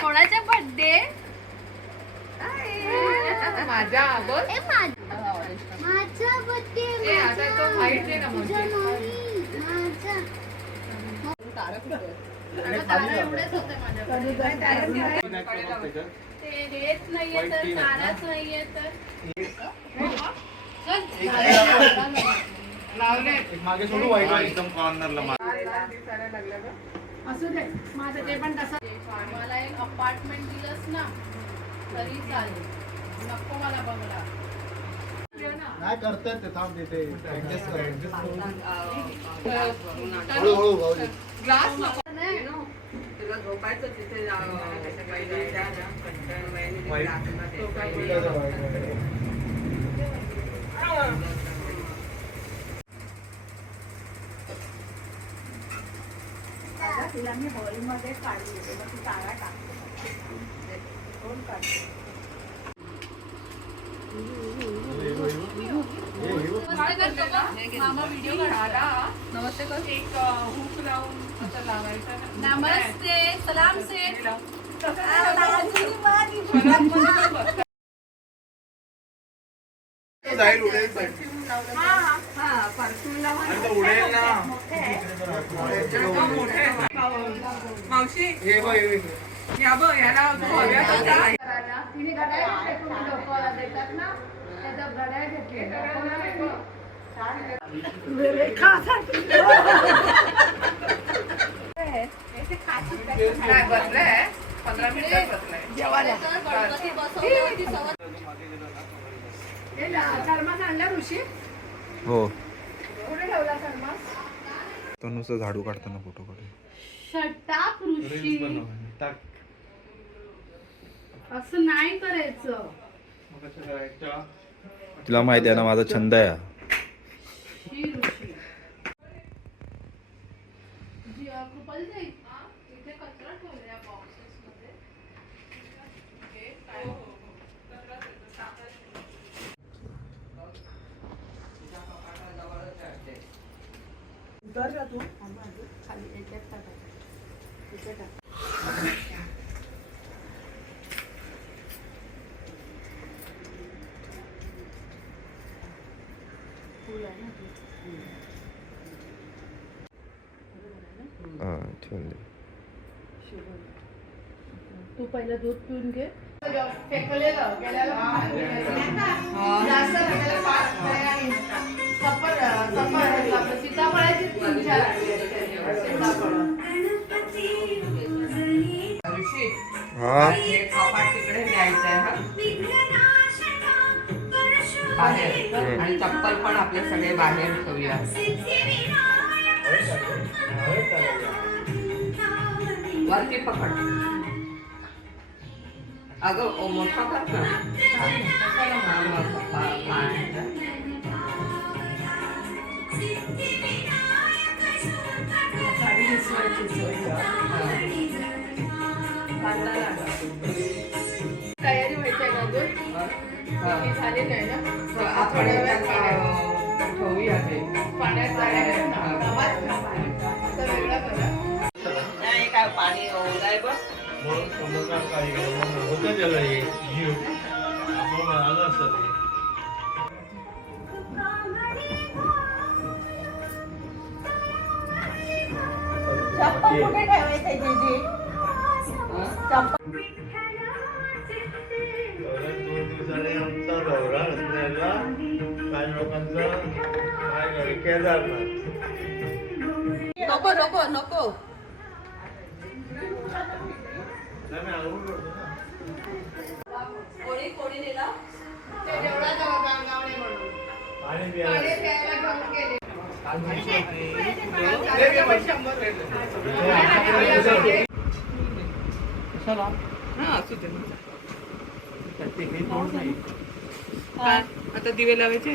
कोणाचा बर्थडे? माझा बर्थडे. आता तो व्हाईट आहे ना म्हणजे एवढेच होते माझ्या. ते हेच नाहीये तर ताराच नाहीये तर मागे सोडू वाईट एकदम कॉर्नरला असू दे. माझं ते पण तसं. मला एक अपार्टमेंट दिलंस ना तरी चालेल. नको मला बंगला. नाही करतात ते. थांब देते ग्लास झोपायचं तिथे तिला मी हॉलमध्ये काढली होती मग ती तारा टाकते. नमस्ते कर. एक हुक लावून असं लावायचं. नमस्ते. सलाम सेठ. जाईल उडेल उडेल ना मावशी हे बघ या बघ याला तिने घड्याळ देतात ना त्याचा घड्याळ घेतले. बसलाय 15 मिनिटात बसलाय जेवायला. थर्मास आणला ऋषी. हो कुठे ठेवला थर्मास? तो नुसतं झाडू काढताना फोटो काढ. शटाप ऋषी. असं नाही करायचं. तुला माहिती आहे ना माझा छंद आहे. ऋषी कृपाली ताई, इथे कचरा ठेवला बॉक्सेस मध्ये. तू खाली याच्यात टाकायचं. इथे टाक. तू पहिलं दूध पिऊन घे. सीताफळाची 3-4 तिकडे न्यायचंय बाहेर. आणि चप्पल पण आपले सगळे बाहेर ठेवूया. वरती पकड. अगं मोठा कर ना. तयारी व्हायची आहे अजून. झाली नाही ना. ठेवूया ते पाण्यात वेगळं करा. नाही काय पाणी ओलाय बघ. चप्पल कुठे ठेवायचं जीजी? आमचा दौरा असलेला काही लोकांचा काय केदारनाथ. नको नको नको. कोणी कोणी नेला ते देवळाजवळ गावगावणे म्हणून पाणी प्यायला घेऊन गेले. असू दे. आता दिवे लावायचे.